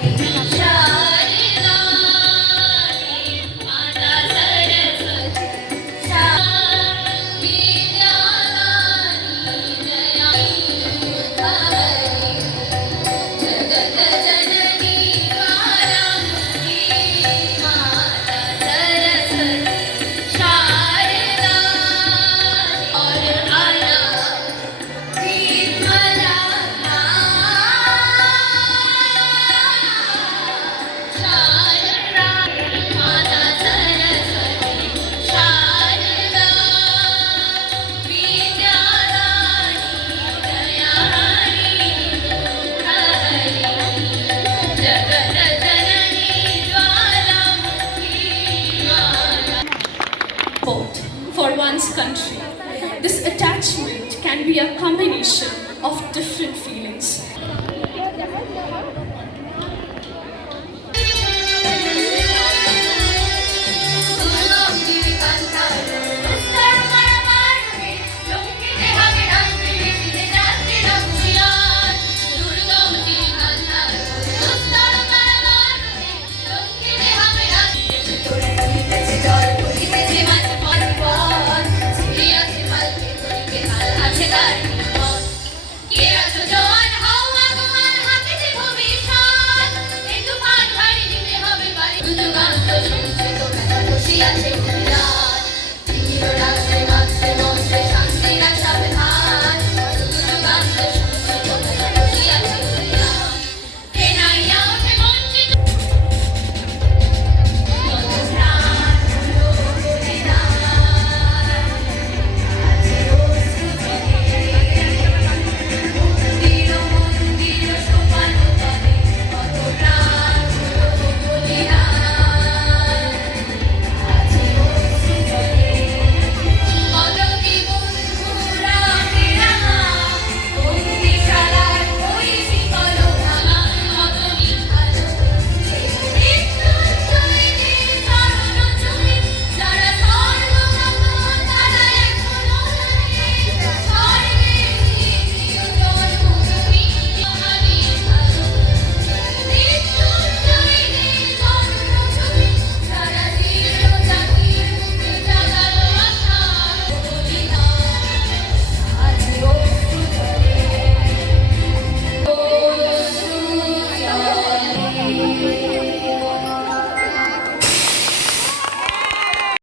Amen. country. This attachment can be a combination of different feelings. Yeah, thank you.